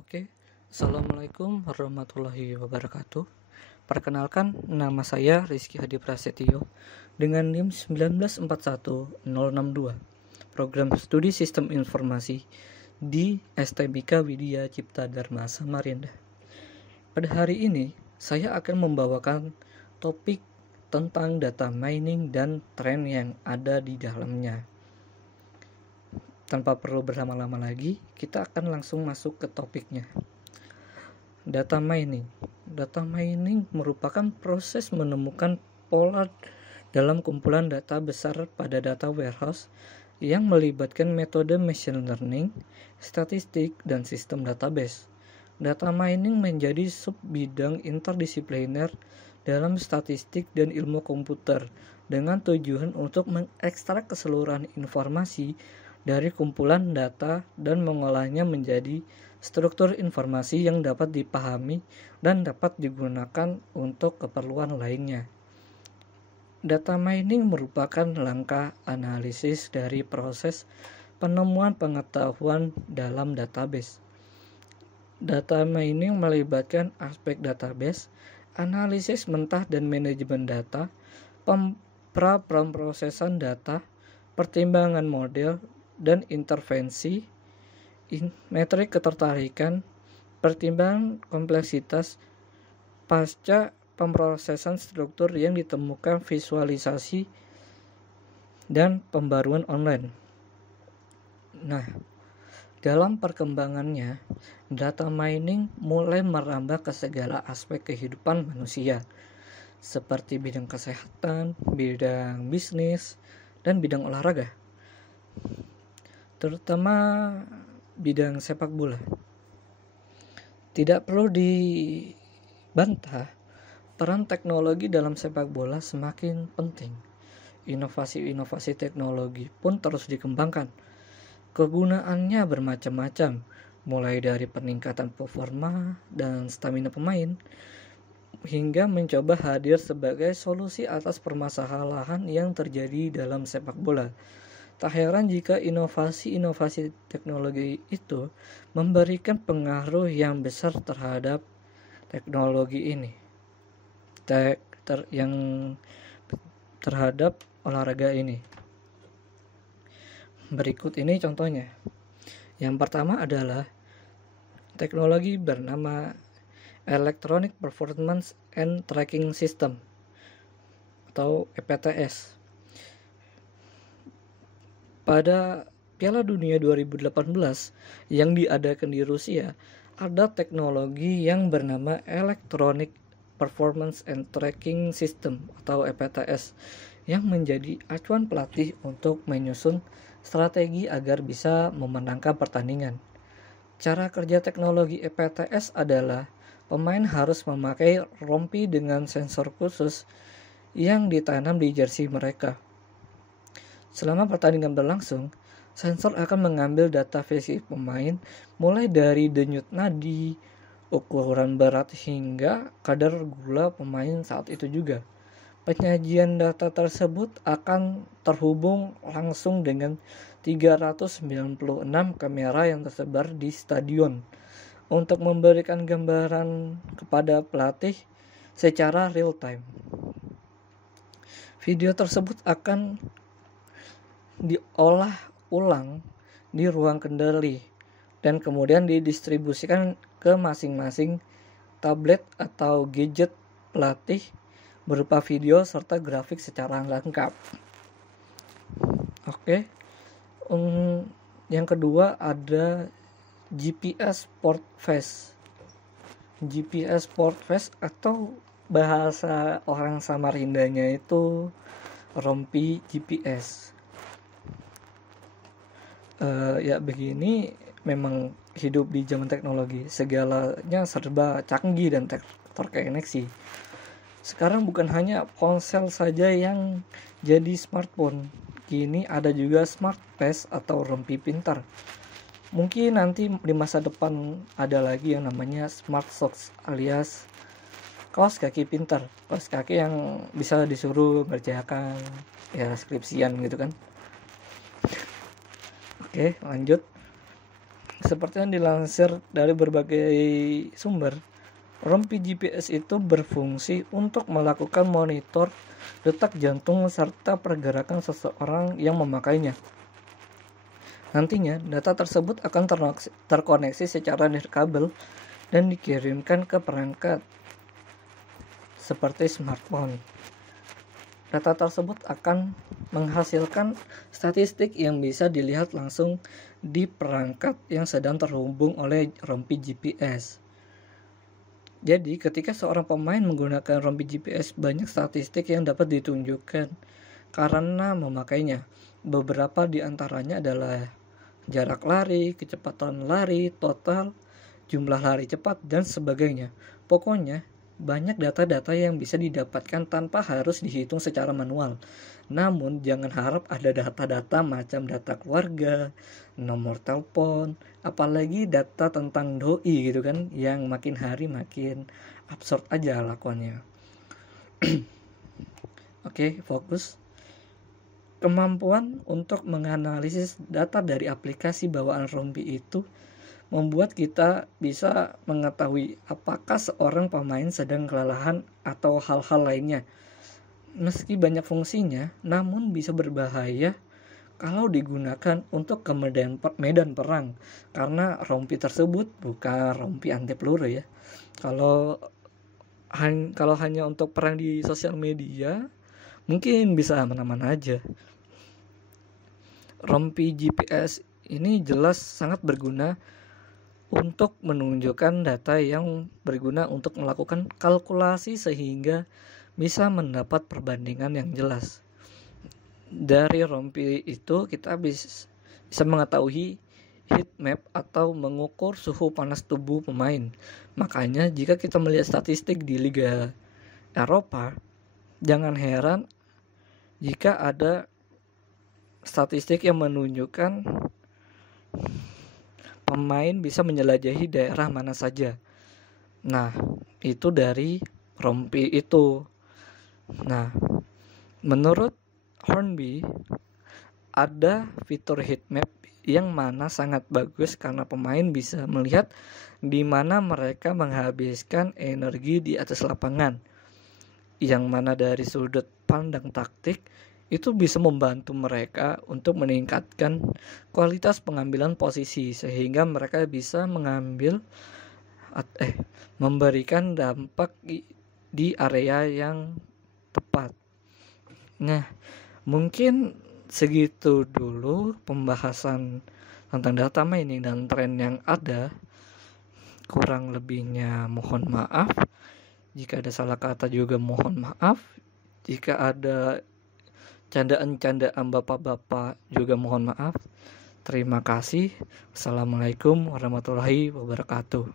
Oke, Assalamualaikum warahmatullahi wabarakatuh. Perkenalkan, nama saya Rizky Hadi Prasetyo dengan NIM 1941062, Program Studi Sistem Informasi di STBK Widya Cipta Dharma Samarinda. Pada hari ini, saya akan membawakan topik tentang data mining dan tren yang ada di dalamnya. Tanpa perlu berlama-lama lagi, kita akan langsung masuk ke topiknya. Data mining. Data mining merupakan proses menemukan pola dalam kumpulan data besar pada data warehouse yang melibatkan metode machine learning, statistik, dan sistem database. Data mining menjadi sub-bidang interdisipliner dalam statistik dan ilmu komputer dengan tujuan untuk mengekstrak keseluruhan informasi dari kumpulan data dan mengolahnya menjadi struktur informasi yang dapat dipahami dan dapat digunakan untuk keperluan lainnya. Data mining merupakan langkah analisis dari proses penemuan pengetahuan dalam database. Data mining melibatkan aspek database, analisis mentah dan manajemen data, pra-pemrosesan data, pertimbangan model, dan intervensi, metrik ketertarikan, pertimbangan kompleksitas, pasca pemrosesan struktur yang ditemukan, visualisasi, dan pembaruan online. Nah, dalam perkembangannya, data mining mulai merambah ke segala aspek kehidupan manusia, seperti bidang kesehatan, bidang bisnis, dan bidang olahraga, terutama bidang sepak bola. Tidak perlu dibantah, peran teknologi dalam sepak bola semakin penting. Inovasi-inovasi teknologi pun terus dikembangkan. Kegunaannya bermacam-macam, mulai dari peningkatan performa dan stamina pemain, hingga mencoba hadir sebagai solusi atas permasalahan yang terjadi dalam sepak bola. Tak heran jika inovasi-inovasi teknologi itu memberikan pengaruh yang besar terhadap teknologi ini, terhadap olahraga ini. Berikut ini contohnya. Yang pertama adalah teknologi bernama Electronic Performance and Tracking System atau EPTS. Pada Piala Dunia 2018 yang diadakan di Rusia, ada teknologi yang bernama Electronic Performance and Tracking System atau EPTS yang menjadi acuan pelatih untuk menyusun strategi agar bisa memenangkan pertandingan. Cara kerja teknologi EPTS adalah pemain harus memakai rompi dengan sensor khusus yang ditanam di jersey mereka. Selama pertandingan berlangsung, sensor akan mengambil data fisik pemain mulai dari denyut nadi, ukuran berat hingga kadar gula pemain saat itu juga. Penyajian data tersebut akan terhubung langsung dengan 396 kamera yang tersebar di stadion untuk memberikan gambaran kepada pelatih secara real time. Video tersebut akan diolah ulang di ruang kendali dan kemudian didistribusikan ke masing-masing tablet atau gadget pelatih berupa video serta grafik secara lengkap. Oke. Yang kedua ada GPS Port Face. GPS Port Face atau bahasa orang Samarindanya itu rompi GPS. Ya begini, memang hidup di zaman teknologi, segalanya serba canggih dan terkoneksi. Sekarang bukan hanya ponsel saja yang jadi smartphone, kini ada juga smart face atau rompi pintar. Mungkin nanti di masa depan ada lagi yang namanya smart socks alias kaos kaki pintar, kaos kaki yang bisa disuruh ngerjakan ya skripsian gitu kan. Oke, lanjut. Seperti yang dilansir dari berbagai sumber, rompi GPS itu berfungsi untuk melakukan monitor detak jantung serta pergerakan seseorang yang memakainya. Nantinya, data tersebut akan terkoneksi secara nirkabel dan dikirimkan ke perangkat seperti smartphone. Data tersebut akan menghasilkan statistik yang bisa dilihat langsung di perangkat yang sedang terhubung oleh rompi GPS. Jadi, ketika seorang pemain menggunakan rompi GPS, banyak statistik yang dapat ditunjukkan karena memakainya. Beberapa di antaranya adalah jarak lari, kecepatan lari, total, jumlah lari cepat, dan sebagainya. Pokoknya, banyak data-data yang bisa didapatkan tanpa harus dihitung secara manual. Namun, jangan harap ada data-data macam data keluarga, nomor telepon, apalagi data tentang doi gitu kan, yang makin hari makin absurd aja lakonnya. Oke, fokus. Kemampuan untuk menganalisis data dari aplikasi bawaan rompi itu membuat kita bisa mengetahui apakah seorang pemain sedang kelelahan atau hal-hal lainnya. Meski banyak fungsinya, namun bisa berbahaya kalau digunakan untuk ke medan perang, karena rompi tersebut bukan rompi anti peluru ya. Kalau hanya untuk perang di sosial media, mungkin bisa aman-aman aja. Rompi GPS ini jelas sangat berguna untuk menunjukkan data yang berguna untuk melakukan kalkulasi sehingga bisa mendapat perbandingan yang jelas. Dari rompi itu kita bisa mengetahui heat map atau mengukur suhu panas tubuh pemain. Makanya jika kita melihat statistik di Liga Eropa, jangan heran jika ada statistik yang menunjukkan pemain bisa menjelajahi daerah mana saja. Nah, itu dari rompi itu. Nah, menurut Hornby, ada fitur heat map yang mana sangat bagus karena pemain bisa melihat di mana mereka menghabiskan energi di atas lapangan. Yang mana dari sudut pandang taktik itu bisa membantu mereka untuk meningkatkan kualitas pengambilan posisi sehingga mereka bisa memberikan dampak di area yang tepat. Nah, mungkin segitu dulu pembahasan tentang data mining dan tren yang ada. Kurang lebihnya mohon maaf. Jika ada salah kata juga mohon maaf. Jika ada candaan-candaan bapak-bapak juga mohon maaf. Terima kasih. Assalamualaikum warahmatullahi wabarakatuh.